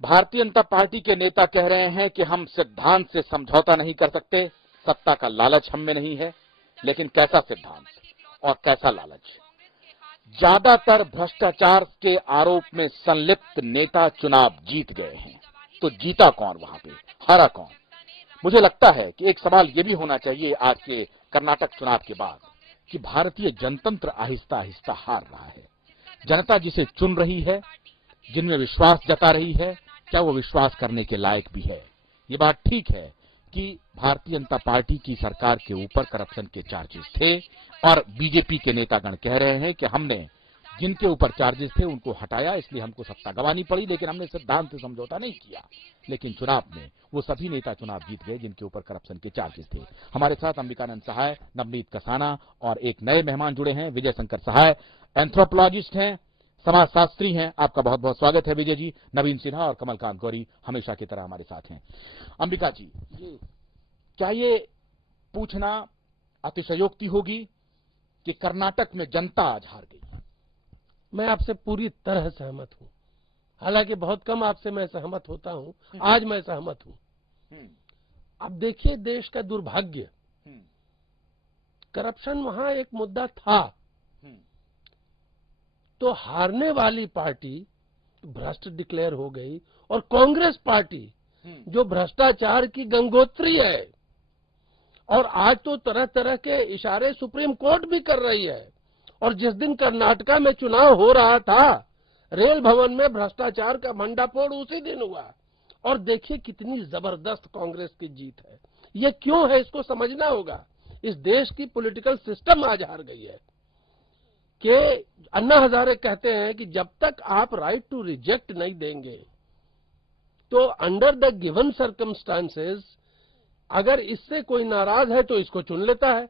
Bharatiya Janata party के नेता कह रहे हैं कि हम सिद्धांत से समझौता नहीं कर सकते, सत्ता का लालच हम में नहीं है। लेकिन कैसा सिद्धांत और कैसा लालच? ज्यादातर भ्रष्टाचार के आरोप में संलिप्त नेता चुनाव जीत गए हैं, तो जीता कौन वहां पे, हारा कौन? मुझे लगता है कि एक सवाल यह भी होना चाहिए आज के कर्नाटक चुनाव के बाद कि भारतीय जनतंत्र आहिस्ता आहिस्ता हार रहा है। जनता जिसे चुन रही है, जिनमें विश्वास जता रही है, क्या वो विश्वास करने के लायक भी है? ये बात ठीक है कि भारतीय जनता पार्टी की सरकार के ऊपर करप्शन के चार्जेस थे और बीजेपी के नेतागण कह रहे हैं कि हमने जिनके ऊपर चार्जेस थे उनको हटाया, इसलिए हमको सत्ता गंवानी पड़ी, लेकिन हमने सिद्धांत से समझौता नहीं किया। लेकिन चुनाव में वो सभी नेता चुनाव जीत गए जिनके ऊपर करप्शन के चार्जेस थे। हमारे साथ अंबिकानंद सहाय, नवनीत कसाना और एक नए मेहमान जुड़े हैं, विजय शंकर सहाय, एंथ्रोपोलॉजिस्ट हैं, समाजशास्त्री हैं। आपका बहुत बहुत स्वागत है विजय जी। नवीन सिन्हा और कमलकांत गौरी हमेशा की तरह हमारे साथ हैं। अंबिका जी, क्या ये पूछना अतिशयोक्ति होगी कि कर्नाटक में जनता आज हार गई? मैं आपसे पूरी तरह सहमत हूं। हालांकि बहुत कम आपसे मैं सहमत होता हूं, आज मैं सहमत हूं। अब देखिए देश का दुर्भाग्य, करप्शन वहां एक मुद्दा था, तो हारने वाली पार्टी भ्रष्ट डिक्लेयर हो गई और कांग्रेस पार्टी जो भ्रष्टाचार की गंगोत्री है और आज तो तरह तरह के इशारे सुप्रीम कोर्ट भी कर रही है। और जिस दिन कर्नाटका में चुनाव हो रहा था, रेल भवन में भ्रष्टाचार का भंडाफोड़ उसी दिन हुआ। और देखिए कितनी जबरदस्त कांग्रेस की जीत है। ये क्यों है, इसको समझना होगा। इस देश की पॉलिटिकल सिस्टम आज हार गई है कि अन्ना हजारे कहते हैं कि जब तक आप राइट टू रिजेक्ट नहीं देंगे, तो अंडर द गिवन सर्कमस्टांसेस अगर इससे कोई नाराज है तो इसको चुन लेता है।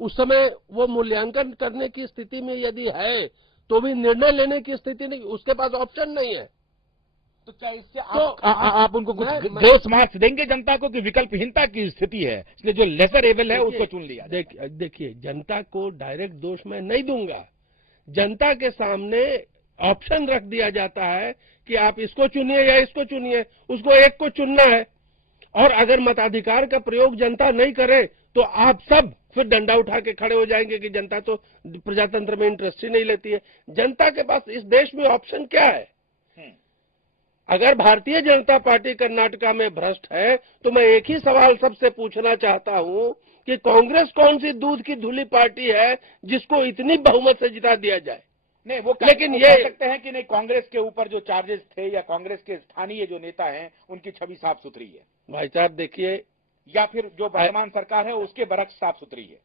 उस समय वो मूल्यांकन करने की स्थिति में यदि है तो भी निर्णय लेने की स्थिति नहीं, उसके पास ऑप्शन नहीं है। तो क्या इससे आप उनको कुछ ग्रेस मार्क्स देंगे जनता को कि विकल्पहीनता की स्थिति है, इसलिए जो लेसर एबल है उसको चुन लिया? देखिए जनता को डायरेक्ट दोष मैं नहीं दूंगा। जनता के सामने ऑप्शन रख दिया जाता है कि आप इसको चुनिए या इसको चुनिए, उसको एक को चुनना है। और अगर मताधिकार का प्रयोग जनता नहीं करे तो आप सब फिर डंडा उठा के खड़े हो जाएंगे कि जनता तो प्रजातंत्र में इंटरेस्ट ही नहीं लेती है। जनता के पास इस देश में ऑप्शन क्या है? अगर भारतीय जनता पार्टी कर्नाटका में भ्रष्ट है तो मैं एक ही सवाल सबसे पूछना चाहता हूं कि कांग्रेस कौन सी दूध की धुली पार्टी है जिसको इतनी बहुमत से जिता दिया जाए? नहीं, वो लेकिन ये कह सकते हैं कि नहीं, कांग्रेस के ऊपर जो चार्जेस थे या कांग्रेस के स्थानीय जो नेता हैं उनकी छवि साफ सुथरी है। भाई साहब देखिए, या फिर जो वर्तमान सरकार है उसके बरक्स साफ सुथरी है।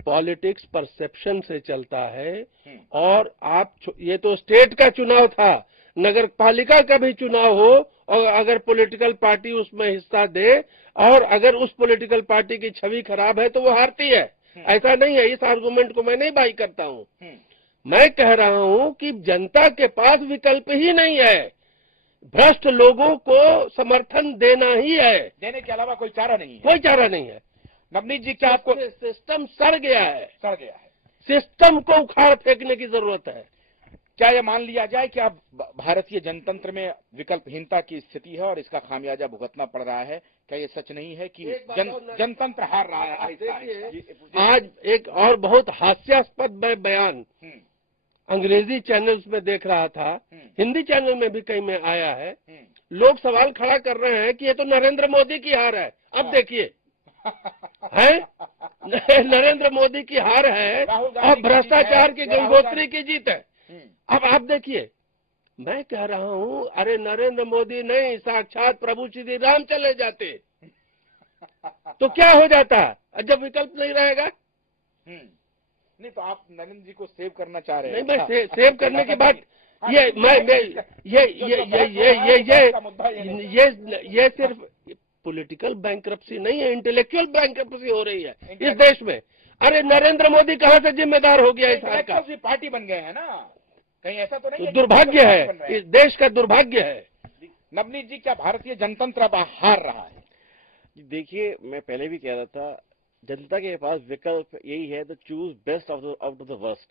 पॉलिटिक्स परसेप्शन से चलता है। और आप ये तो स्टेट का चुनाव था, नगर पालिका का भी चुनाव हो और अगर पॉलिटिकल पार्टी उसमें हिस्सा दे और अगर उस पॉलिटिकल पार्टी की छवि खराब है तो वो हारती है। ऐसा नहीं है, इस आर्गुमेंट को मैं नहीं बाई करता हूं। मैं कह रहा हूं कि जनता के पास विकल्प ही नहीं है, भ्रष्ट लोगों को समर्थन देना ही है, देने के अलावा कोई चारा नहीं है। कोई चारा नहीं है। नवनीत जी, क्या आपको सिस्टम सड़ गया है? सड़ गया है, सिस्टम को उखाड़ फेंकने की जरूरत है। क्या यह मान लिया जाए कि अब भारतीय जनतंत्र में विकल्पहीनता की स्थिति है और इसका खामियाजा भुगतना पड़ रहा है? क्या ये सच नहीं है कि जनतंत्र हार रहा है? आज एक और बहुत हास्यास्पद बयान अंग्रेजी चैनल्स में देख रहा था, हिंदी चैनल में भी कई में आया है। लोग सवाल खड़ा कर रहे हैं कि ये तो नरेंद्र मोदी की हार है। अब देखिए है नरेंद्र मोदी की हार है और भ्रष्टाचार की गंगोत्री की जीत है। अब आप देखिए, मैं कह रहा हूं अरे नरेंद्र मोदी नहीं, साक्षात प्रभु श्री राम चले जाते तो क्या हो जाता जब विकल्प नहीं रहेगा? नहीं, तो आप नरेंद्र जी को सेव करना चाह रहे हैं? नहीं, मैं सेव करने के बाद ये सिर्फ पॉलिटिकल बैंक्रप्सी नहीं है, इंटेलेक्चुअल बैंक्रप्सी हो रही है इस देश में। अरे नरेंद्र मोदी कहां से जिम्मेदार हो गया इस हाल का? पार्टी बन गए हैं ना, कहीं ऐसा तो नहीं? तो दुर्भाग्य है, इस देश का दुर्भाग्य है। नवनीत जी, क्या भारतीय जनतंत्र अब हार रहा है? देखिए, मैं पहले भी कह रहा था, जनता के पास विकल्प यही है, तो choose best out of the worst.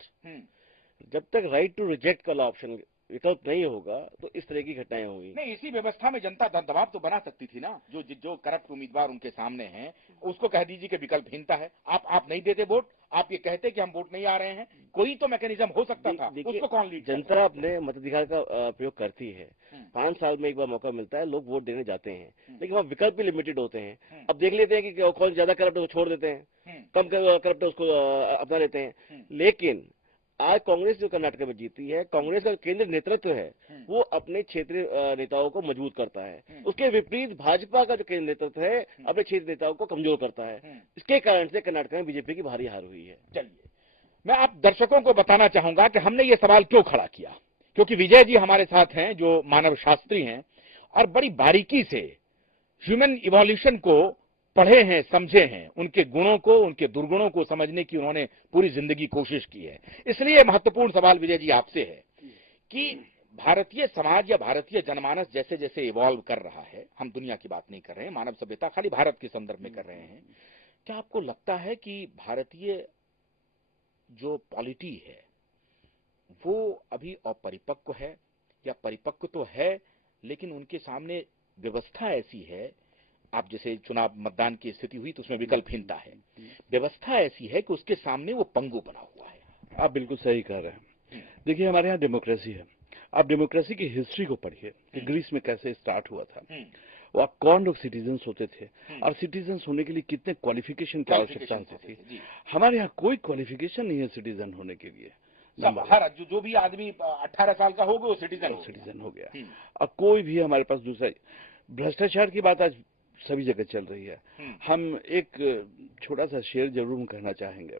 जब तक राइट टू रिजेक्ट का ऑप्शन विकल्प नहीं होगा तो इस तरह की घटनाएं होंगी। नहीं, इसी व्यवस्था में जनता दबाव तो बना सकती थी ना। जो करप्ट उम्मीदवार उनके सामने हैं, उसको कह दीजिए कि विकल्पहीनता है, आप नहीं देते वोट, आप ये कहते कि हम वोट नहीं आ रहे हैं, कोई तो मैकेनिज्म हो सकता था। उसको कौन लीड? जनता अपने मताधिकार का प्रयोग करती है। 5 साल में एक बार मौका मिलता है, लोग वोट देने जाते हैं, लेकिन वहाँ विकल्प भी लिमिटेड होते हैं। अब देख लेते हैं कि कौन ज्यादा करप्ट है उसको छोड़ देते हैं, कम करप्ट है उसको अपना लेते हैं। लेकिन आज कांग्रेस जो कर्नाटक में जीती है, कांग्रेस का केंद्रीय नेतृत्व है वो अपने क्षेत्रीय नेताओं को मजबूत करता है। उसके विपरीत भाजपा का जो केंद्रीय नेतृत्व है अपने क्षेत्रीय नेताओं को कमजोर करता है। इसके कारण से कर्नाटक में बीजेपी की भारी हार हुई है। चलिए, मैं आप दर्शकों को बताना चाहूंगा कि हमने ये सवाल क्यों खड़ा किया, क्योंकि विजय जी हमारे साथ हैं जो मानव शास्त्री हैं और बड़ी बारीकी से ह्यूमन इवोल्यूशन को पढ़े हैं, समझे हैं, उनके गुणों को, उनके दुर्गुणों को समझने की उन्होंने पूरी जिंदगी कोशिश की है। इसलिए महत्वपूर्ण सवाल विजय जी आपसे है कि भारतीय समाज या भारतीय जनमानस जैसे जैसे इवॉल्व कर रहा है, हम दुनिया की बात नहीं कर रहे हैं, मानव सभ्यता खाली भारत के संदर्भ में कर रहे हैं, क्या आपको लगता है कि भारतीय जो पॉलिटी है वो अभी अपरिपक्व है या परिपक्व तो है, लेकिन उनके सामने व्यवस्था ऐसी है, आप जैसे चुनाव मतदान की स्थिति हुई तो उसमें विकल्पहीनता है, व्यवस्था ऐसी है कि उसके सामने वो पंगु बना हुआ है। आप बिल्कुल सही कह रहे हैं। देखिए, हमारे यहाँ डेमोक्रेसी है, आप डेमोक्रेसी की हिस्ट्री को पढ़िए कि ग्रीस में कैसे स्टार्ट हुआ था, वो कौन लोग सिटीजन्स होते थे और सिटीजन्स होने के लिए कितने क्वालिफिकेशन की आवश्यकता होती थी। हमारे यहाँ कोई क्वालिफिकेशन नहीं है सिटीजन होने के लिए। हर जो भी आदमी 18 साल का हो गया वो सिटीजन हो गया। और कोई भी हमारे पास दूसरा, भ्रष्टाचार की बात आज सभी जगह चल रही है। हम एक छोटा सा शेर जरूर कहना चाहेंगे,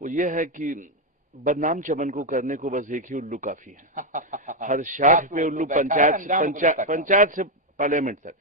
वो ये है कि बदनाम चमन को करने को बस एक ही उल्लू काफी है। हर शाख पे उल्लू, पंचायत से पार्लियामेंट तक।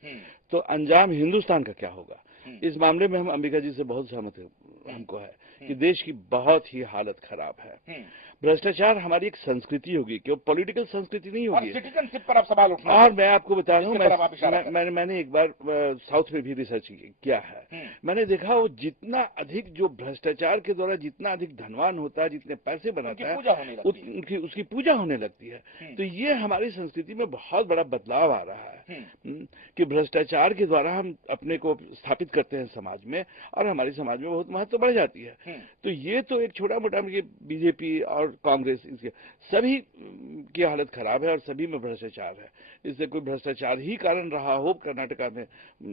तो अंजाम हिंदुस्तान का क्या होगा? इस मामले में हम अंबिका जी से बहुत सहमत हमको है कि देश की बहुत ही हालत खराब है। भ्रष्टाचार हमारी एक संस्कृति होगी कि वो पॉलिटिकल संस्कृति नहीं होगी। सिटीजनशिप पर आप सवाल उठा, और मैं आपको बता रहा हूँ, मैंने एक बार साउथ में भी रिसर्च किया है। मैंने देखा वो जितना अधिक जो भ्रष्टाचार के द्वारा जितना अधिक धनवान होता है, जितने पैसे बनाता है, उसकी पूजा होने लगती है। तो ये हमारी संस्कृति में बहुत बड़ा बदलाव आ रहा है कि भ्रष्टाचार के द्वारा हम अपने को स्थापित करते हैं समाज में और हमारे समाज में बहुत महत्व बढ़ जाती है। तो ये तो एक छोटा मोटा बीजेपी और कांग्रेस, इसके सभी की हालत खराब है और सभी में भ्रष्टाचार है। इससे कोई भ्रष्टाचार ही कारण रहा हो कर्नाटका में,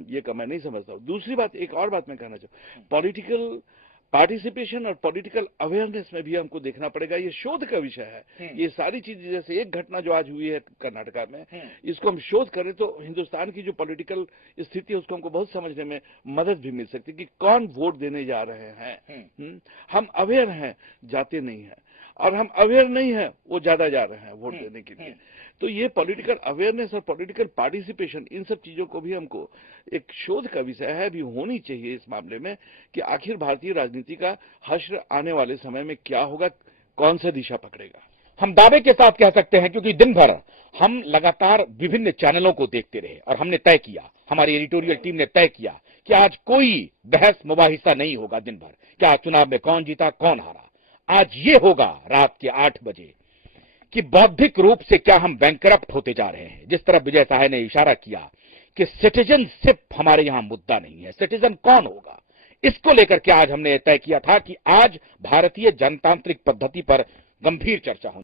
ये मैं नहीं समझता हूँ। दूसरी बात, एक और बात मैं कहना चाहूँ, पॉलिटिकल पार्टिसिपेशन और पॉलिटिकल अवेयरनेस में भी हमको देखना पड़ेगा। ये शोध का विषय है। ये सारी चीजें, जैसे एक घटना जो आज हुई है कर्नाटका में, इसको हम शोध करें तो हिंदुस्तान की जो पॉलिटिकल स्थिति है उसको हमको बहुत समझने में मदद भी मिल सकती है कि कौन वोट देने जा रहे हैं। हम अवेयर हैं, जाते नहीं हैं, और हम अवेयर नहीं है वो ज्यादा जा रहे हैं वोट देने के लिए। तो ये पॉलिटिकल अवेयरनेस और पॉलिटिकल पार्टिसिपेशन, इन सब चीजों को भी हमको एक शोध का विषय है, भी होनी चाहिए इस मामले में कि आखिर भारतीय राजनीति का हश्र आने वाले समय में क्या होगा, कौन सा दिशा पकड़ेगा। हम दावे के साथ कह सकते हैं क्योंकि दिन भर हम लगातार विभिन्न चैनलों को देखते रहे और हमने तय किया, हमारी एडिटोरियल टीम ने तय किया कि आज कोई बहस मुबाहिसा नहीं होगा दिन भर, क्या चुनाव में कौन जीता कौन हारा। आज ये होगा रात के 8 बजे कि बौद्धिक रूप से क्या हम बैंकरप्ट होते जा रहे हैं। जिस तरह विजय साहे ने इशारा किया कि सिटीजनशिप हमारे यहां मुद्दा नहीं है, सिटीजन कौन होगा, इसको लेकर के आज हमने तय किया था कि आज भारतीय जनतांत्रिक पद्धति पर गंभीर चर्चा होगी।